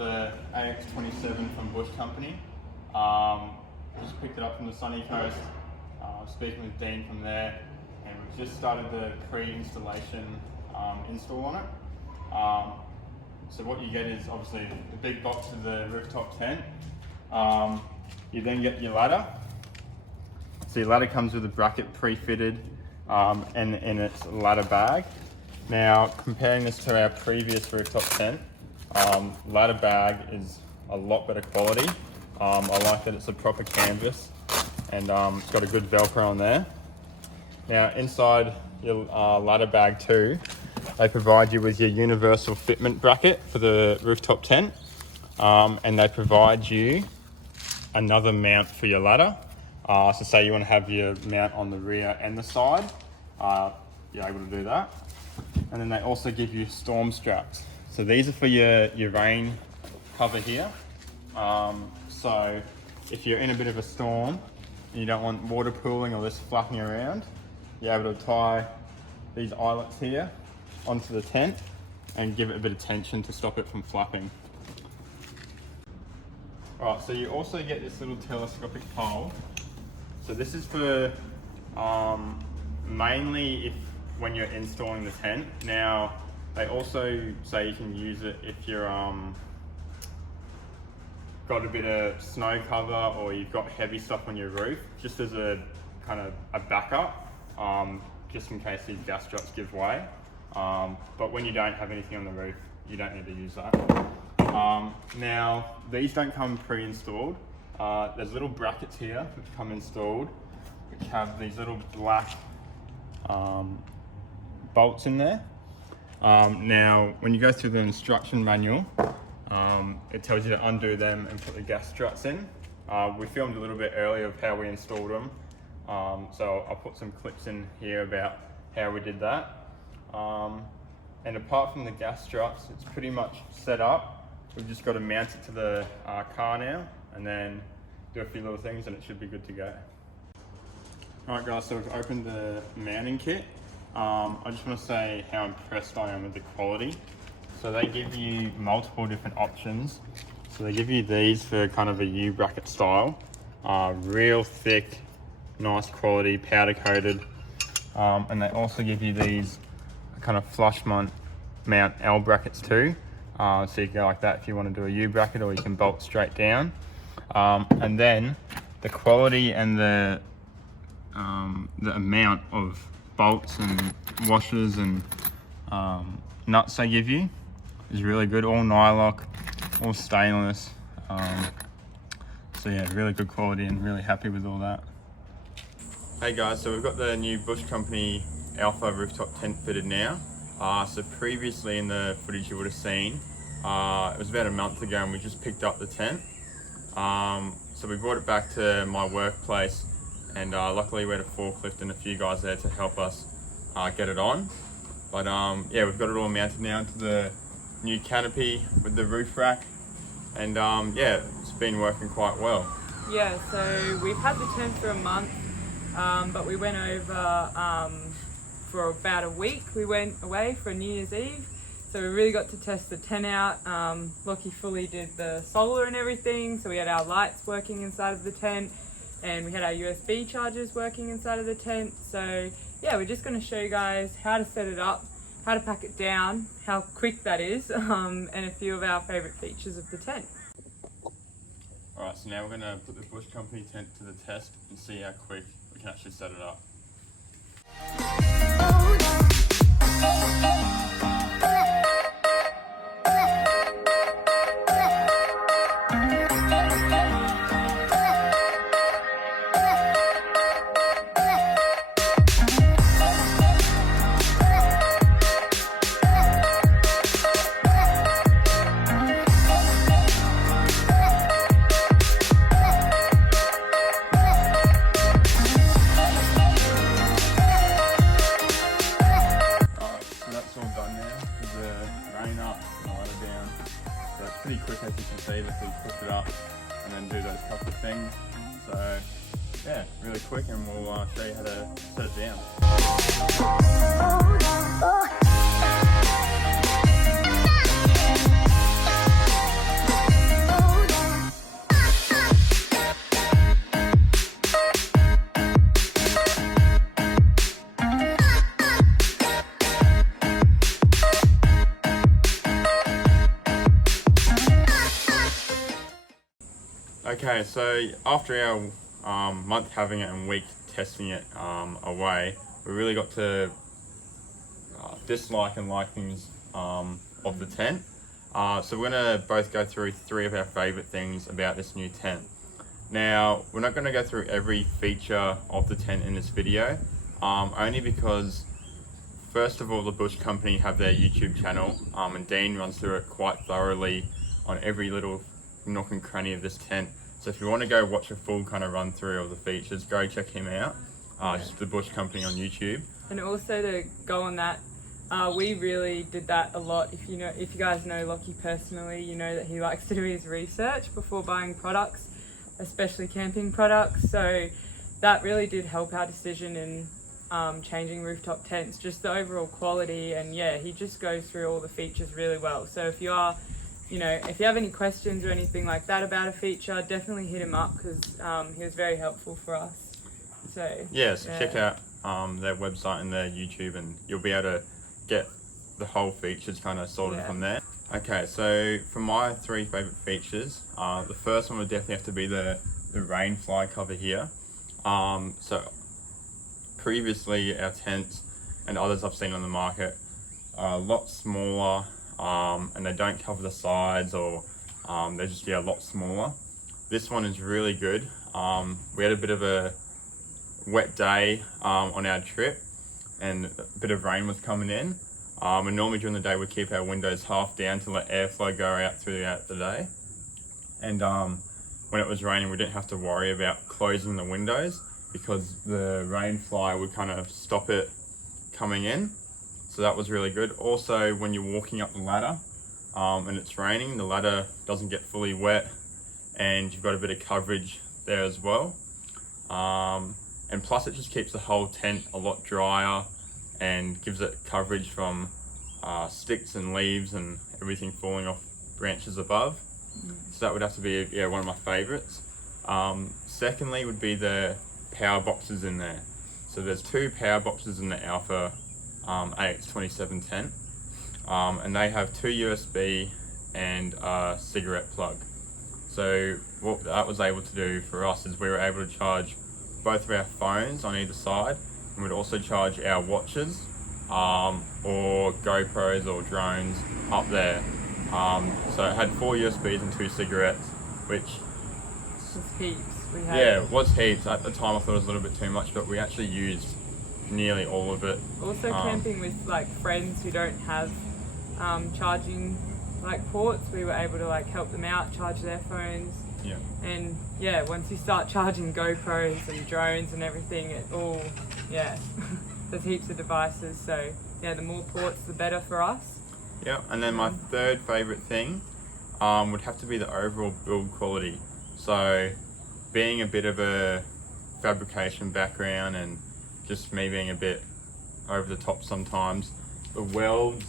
the AX27 from Bush Company. Just picked it up from the sunny coast. Speaking with Dean from there, and we've just started the pre-installation install on it. So what you get is obviously the big box of the rooftop tent. You then get your ladder. So your ladder comes with a bracket pre-fitted and in its ladder bag. Now, comparing this to our previous rooftop tent, ladder bag is a lot better quality. I like that it's a proper canvas and it's got a good Velcro on there. Now, inside your ladder bag too, they provide you with your universal fitment bracket for the rooftop tent, and they provide you another mount for your ladder. So say you want to have your mount on the rear and the side, you're able to do that. And then they also give you storm straps. So these are for your rain cover here. So if you're in a bit of a storm and you don't want water pooling or this flapping around, you're able to tie these eyelets here onto the tent and give it a bit of tension to stop it from flapping. Alright, so you also get this little telescopic pole. So this is for mainly when you're installing the tent. Now, they also say you can use it if you're got a bit of snow cover or you've got heavy stuff on your roof, just as a kind of a backup, just in case these gas struts give way. But when you don't have anything on the roof, you don't need to use that. Now, these don't come pre-installed. There's little brackets here which come installed, which have these little black bolts in there. Now, when you go through the instruction manual, it tells you to undo them and put the gas struts in. We filmed a little bit earlier of how we installed them, so I'll put some clips in here about how we did that. And apart from the gas struts, it's pretty much set up. We've just got to mount it to the car now and then do a few little things and it should be good to go. Alright guys, so we've opened the mounting kit. I just want to say how impressed I am with the quality. So they give you multiple different options. So they give you these for kind of a U-bracket style. Real thick, nice quality, powder coated. And they also give you these kind of flush mount L brackets too. So you can go like that if you want to do a U-bracket, or you can bolt straight down. And then the quality and the amount of bolts and washers and nuts they give you is really good. All nylock, all stainless. So yeah, really good quality and really happy with all that. Hey guys, so we've got the new Bush Company Alpha rooftop tent fitted now. So previously in the footage you would have seen, it was about a month ago and we just picked up the tent. So we brought it back to my workplace, and luckily we had a forklift and a few guys there to help us get it on. But yeah, we've got it all mounted now into the new canopy with the roof rack, and yeah, it's been working quite well. Yeah, so we've had the tent for a month, but we went over for about a week. We went away for New Year's Eve, so we really got to test the tent out. Lockie fully did the solar and everything, so we had our lights working inside of the tent, and we had our USB chargers working inside of the tent. So yeah, we're just going to show you guys how to set it up, how to pack it down, how quick that is, and a few of our favourite features of the tent. Alright, so now we're going to put the Bush Company tent to the test and see how quick we can actually set it up. Pretty quick, as you can see, that we push it up and then do those couple of things. So yeah, really quick, and we'll show you how to set it down. Okay, so after our month having it and week testing it away, we really got to dislike and like things of the tent. So we're gonna both go through 3 of our favorite things about this new tent. Now, we're not gonna go through every feature of the tent in this video, only because first of all, the Bush Company have their YouTube channel, and Dean runs through it quite thoroughly on every little nook and cranny of this tent. So if you want to go watch a full kind of run through of the features, go check him out. Just the Bush Company on YouTube. And also to go on that, we really did that a lot. If you guys know Lockie personally, you know that he likes to do his research before buying products, especially camping products. So that really did help our decision in changing rooftop tents, just the overall quality. And yeah, he just goes through all the features really well. So if you are, if you have any questions or anything like that about a feature, definitely hit him up, because he was very helpful for us. So yeah, check out their website and their YouTube, and you'll be able to get the whole features kind of sorted from there. Okay, so for my 3 favorite features, the first one would definitely have to be the Rainfly cover here. So previously our tents and others I've seen on the market are a lot smaller, and they don't cover the sides, or they're just a lot smaller. This one is really good. We had a bit of a wet day on our trip, and a bit of rain was coming in, and normally during the day we keep our windows half down to let airflow go out throughout the day, and when it was raining we didn't have to worry about closing the windows, because the Rainfly would kind of stop it coming in. So that was really good. Also, when you're walking up the ladder and it's raining, the ladder doesn't get fully wet, and you've got a bit of coverage there as well. And plus it just keeps the whole tent a lot drier and gives it coverage from sticks and leaves and everything falling off branches above. So that would have to be one of my favorites. Secondly would be the power boxes in there. So there's 2 power boxes in the Alpha AX27 tent, and they have 2 USB and a cigarette plug. So what that was able to do for us is we were able to charge both of our phones on either side, and we'd also charge our watches or GoPros or drones up there. So it had 4 USBs and 2 cigarettes, which was heaps. It was heaps. At the time I thought it was a little bit too much, but we actually used nearly all of it. Also camping with friends who don't have charging ports, we were able to help them out, charge their phones. Yeah. And yeah, once you start charging GoPros and drones and everything, it all, there's heaps of devices. So yeah, the more ports, the better for us. Yeah, and then my third favorite thing would have to be the overall build quality. So being a bit of a fabrication background and just me being a bit over the top sometimes, the welds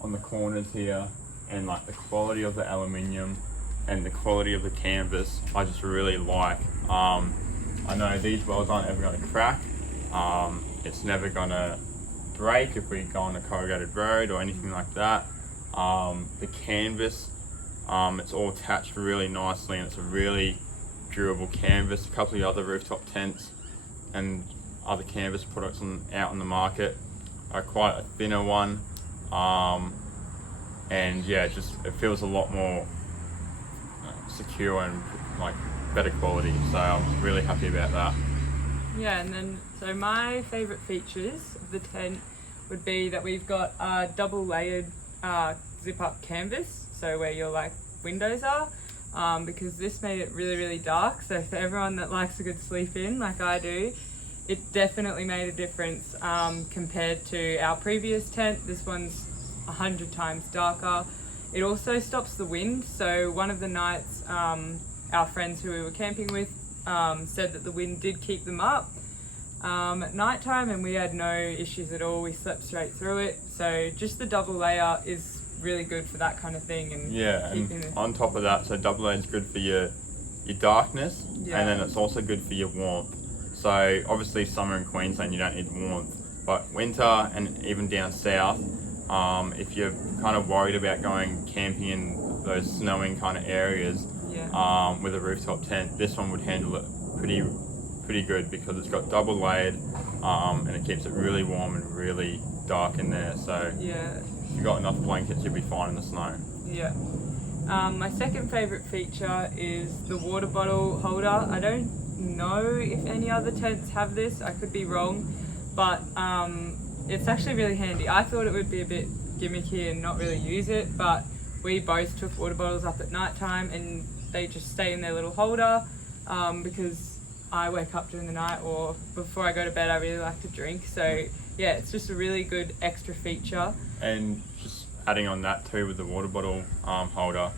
on the corners here and the quality of the aluminium and the quality of the canvas I just really like. I know these welds aren't ever going to crack, it's never going to break if we go on a corrugated road or anything like that. The canvas, it's all attached really nicely, and it's a really durable canvas. A couple of the other rooftop tents and other canvas products out on the market are quite a thinner one, and it feels a lot more secure and better quality, so I'm really happy about that. Yeah, and then so my favourite features of the tent would be that we've got a double layered zip up canvas, so where your windows are, because this made it really, really dark. So for everyone that likes a good sleep in like I do, it definitely made a difference compared to our previous tent. This one's 100 times darker. It also stops the wind. So one of the nights, our friends who we were camping with said that the wind did keep them up at night time, and we had no issues at all. We slept straight through it. So just the double layer is really good for that kind of thing. And and on top of that, so double layer is good for your darkness, and then it's also good for your warmth. So obviously summer in Queensland you don't need warmth, but winter and even down south, if you're kind of worried about going camping in those snowing kind of areas, with a rooftop tent, this one would handle it pretty good because it's got double layered, and it keeps it really warm and really dark in there. So yeah, if you've got enough blankets, you'll be fine in the snow. yeah. My second favourite feature is the water bottle holder. I don't know if any other tents have this, I could be wrong, but it's actually really handy. I thought it would be a bit gimmicky and not really use it, but we both took water bottles up at night time and they just stay in their little holder, because I wake up during the night or before I go to bed I really like to drink. So yeah, it's just a really good extra feature. And just adding on that too with the water bottle holder,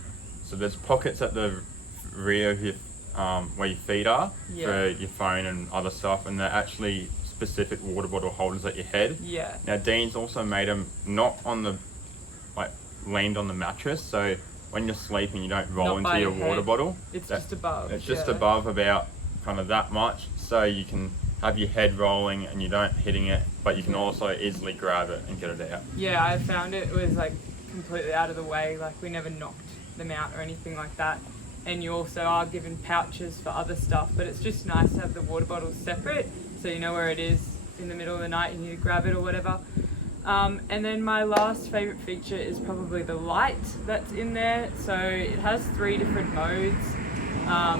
so there's pockets at the rear of your where your feet are for your phone and other stuff, and they're actually specific water bottle holders at your head. Yeah. Now Dean's also made them not on the leaned on the mattress, so when you're sleeping you don't roll into your water bottle. It's just above. It's just above about kind of that much, so you can have your head rolling and you don't hitting it, but you can also easily grab it and get it out. Yeah, I found it was like completely out of the way, like we never knocked them out or anything like that. And you also are given pouches for other stuff, but it's just nice to have the water bottles separate so you know where it is in the middle of the night, you need to grab it or whatever. And then my last favourite feature is probably the light that's in there. So it has 3 different modes.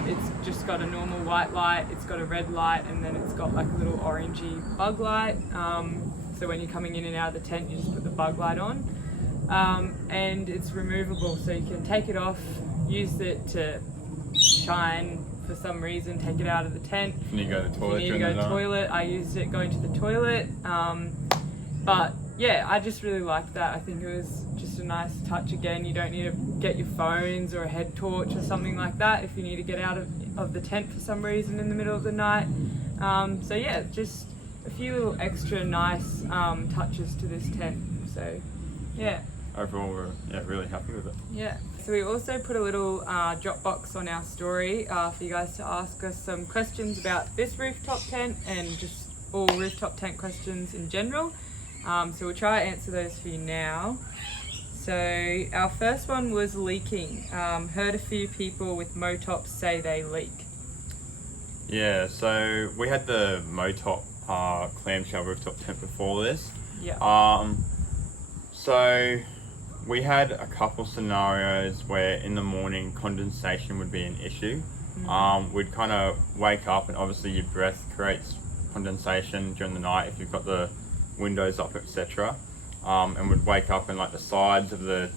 It's just got a normal white light, it's got a red light, and then it's got like a little orangey bug light. So when you're coming in and out of the tent, you just put the bug light on. And it's removable, so you can take it off, use it to shine for some reason, take it out of the tent. If you need to go to the toilet. If you need to go to the toilet, I used it going to the toilet. But yeah, I just really liked that. I think it was just a nice touch. Again, you don't need to get your phones or a head torch or something like that if you need to get out of the tent for some reason in the middle of the night. So yeah, just a few little extra nice touches to this tent. So yeah. Overall, we're really happy with it. Yeah. So we also put a little drop box on our story for you guys to ask us some questions about this rooftop tent and just all rooftop tent questions in general. So we'll try to answer those for you now. So our first one was leaking. Heard a few people with Motops say they leak. Yeah, so we had the Motop clamshell rooftop tent before this. Yeah. So we had a couple scenarios where in the morning condensation would be an issue. We'd kind of wake up and obviously your breath creates condensation during the night if you've got the windows up, etc. And we'd wake up and like the sides of the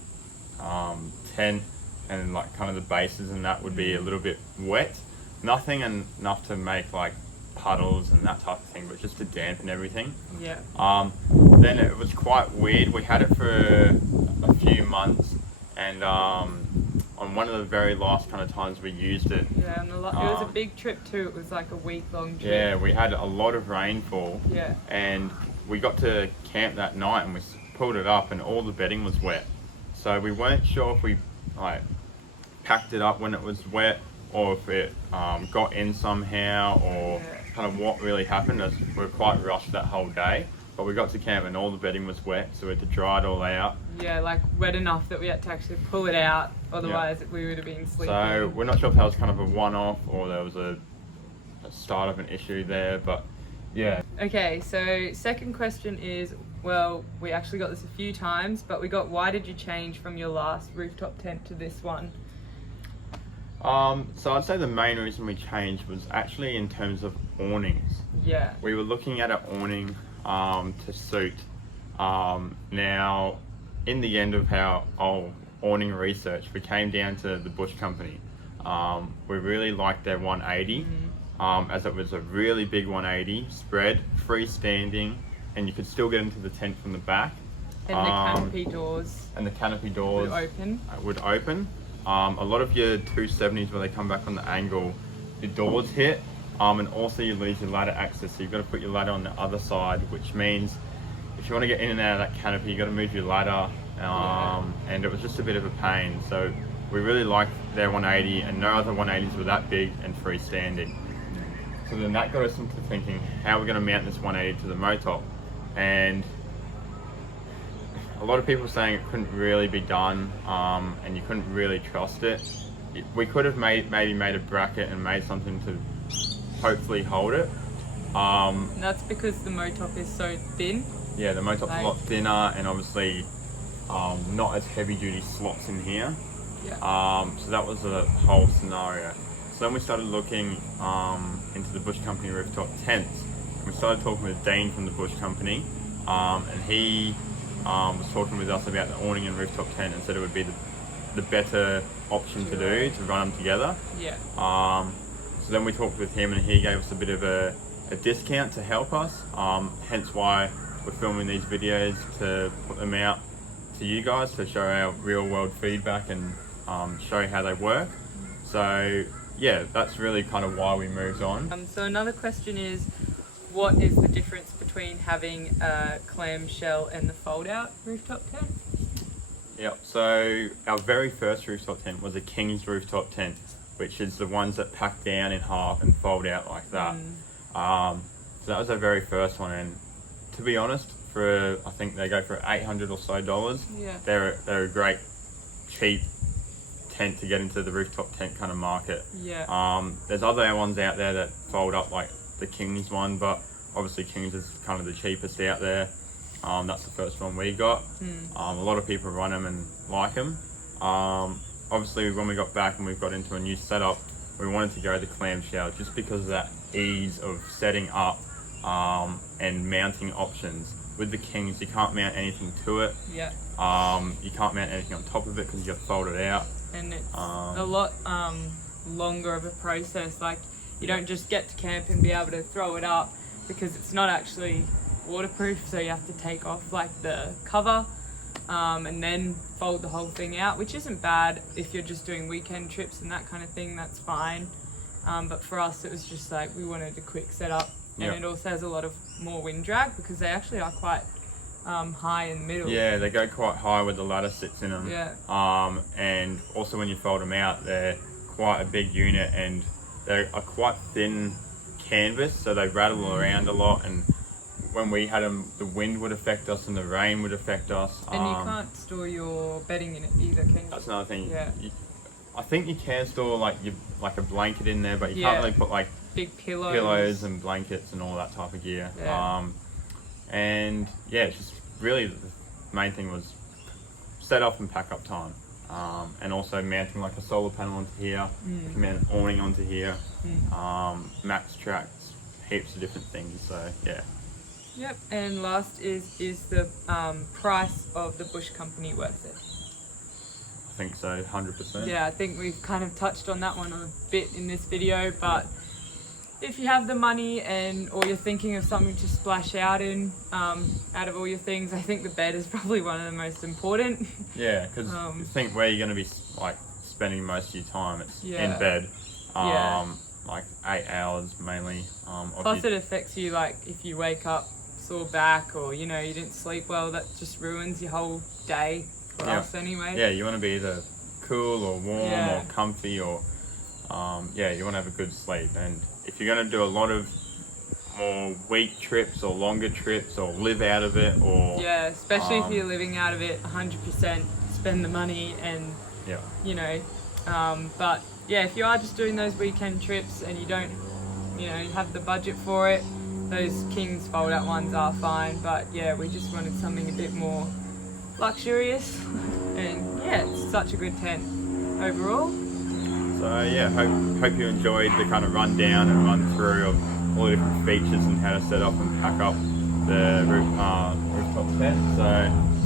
tent and like kind of the bases and that would be a little bit wet. Nothing enough to make like puddles and that type of thing, but just to dampen everything. Yeah. Then it was quite weird. We had it for a few months, and on one of the very last kind of times we used it. Yeah, and it was a big trip too. It was like a week-long trip. Yeah, we had a lot of rainfall. Yeah. And we got to camp that night and we pulled it up and all the bedding was wet. So we weren't sure if we like packed it up when it was wet or if it got in somehow or kind of what really happened. As we were quite rushed that whole day, but we got to camp and all the bedding was wet, so we had to dry it all out. Yeah, like wet enough that we had to actually pull it out, otherwise we would have been sleeping. So we're not sure if that was kind of a one-off or there was a start of an issue there, but yeah. Okay, so second question is, well, we actually got this a few times, but we got, why did you change from your last rooftop tent to this one? So I'd say the main reason we changed was actually in terms of awnings. Yeah. We were looking at an awning to suit. Now, in the end of our awning research, we came down to the Bush Company. We really liked their 180, as it was a really big 180, spread, freestanding, and you could still get into the tent from the back. And the canopy doors. And the canopy doors would open. A lot of your 270s where they come back on the angle, your doors hit, and also you lose your ladder access, so you've got to put your ladder on the other side, which means if you want to get in and out of that canopy, you've got to move your ladder, and it was just a bit of a pain. So we really liked their 180, and no other 180s were that big and freestanding. So then that got us into thinking, how are we going to mount this 180 to the Motop? And a lot of people were saying it couldn't really be done, and you couldn't really trust it. we could have maybe made a bracket and made something to hopefully hold it. And that's because the motop is so thin. Yeah, the motop's Like- a lot thinner, and obviously not as heavy duty slots in here. Yeah. So that was the whole scenario. So then we started looking into the Bush Company rooftop tents. We started talking with Dean from the Bush Company, and he was talking with us about the awning and rooftop tent, and said it would be the better option to do, to run them together. Yeah. So then we talked with him, and he gave us a bit of a discount to help us, hence why we're filming these videos, to put them out to you guys, to show our real world feedback and show how they work. So yeah, that's really kind of why we moved on. So another question is, what is the difference between having a clamshell and the fold-out rooftop tent? Yep, so our very first rooftop tent was a King's rooftop tent, which is the ones that pack down in half and fold out like that. So that was our very first one, and to be honest, I think they go for $800 or so. Yeah. They're a great cheap tent to get into the rooftop tent kind of market. Yeah. There's other ones out there that fold up like the King's one, but obviously King's is kind of the cheapest out there. That's the first one we got. A lot of people run them and like them. Obviously when we got back and we've got into a new setup, we wanted to go the clamshell just because of that ease of setting up and mounting options. With the Kings, you can't mount anything to it. Yeah. You can't mount anything on top of it because you got to fold it out. And it's a lot longer of a process. Like, you don't just get to camp and be able to throw it up, because it's not actually waterproof, so you have to take off like the cover and then fold the whole thing out, which isn't bad if you're just doing weekend trips and that kind of thing. That's fine. But for us, it was just like we wanted a quick setup. And Yep. it also has a lot of more wind drag because they actually are quite high in the middle. Yeah, they go quite high where the ladder sits in them. Yeah. And also when you fold them out, they're quite a big unit, and they're a quite thin canvas, so they rattle around a lot. And when we had them, the wind would affect us and the rain would affect us. And you can't store your bedding in it either, can you? That's another thing. Yeah. I think you can store like a blanket in there, but you Yeah. can't really put like Big pillows and blankets and all that type of gear. Yeah. And yeah, it's just really the main thing was set up and pack up time. And also mounting like a solar panel onto here, you can mount an awning onto here, max tracks, heaps of different things. So yeah. Yep. And last is the price of the Bush Company worth it? I think so, 100%. Yeah, I think we've kind of touched on that one a bit in this video, but if you have the money or you're thinking of something to splash out in, out of all your things, I think the bed is probably one of the most important. Yeah, because you think where you're going to be like spending most of your time, it's in bed. Like 8 hours mainly. Plus it affects you, like if you wake up sore back or you didn't sleep well, that just ruins your whole day for us anyway. Yeah, you want to be either cool or warm Yeah. or comfy, or you want to have a good sleep. And if you're going to do a lot of more week trips or longer trips or live out of it, or yeah, especially if you're living out of it 100%, spend the money and but yeah, if you are just doing those weekend trips and you don't have the budget for it, those King's fold out ones are fine. But yeah, we just wanted something a bit more luxurious and yeah, it's such a good tent overall. So yeah, hope you enjoyed the kind of rundown and run through of all the different features and how to set up and pack up the rooftop tent. So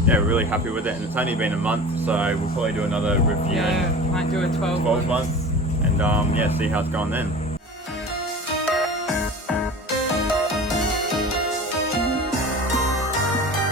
yeah, we're really happy with it, and it's only been a month, so we'll probably do another review Yeah, might do a 12 months and see how it's gone then.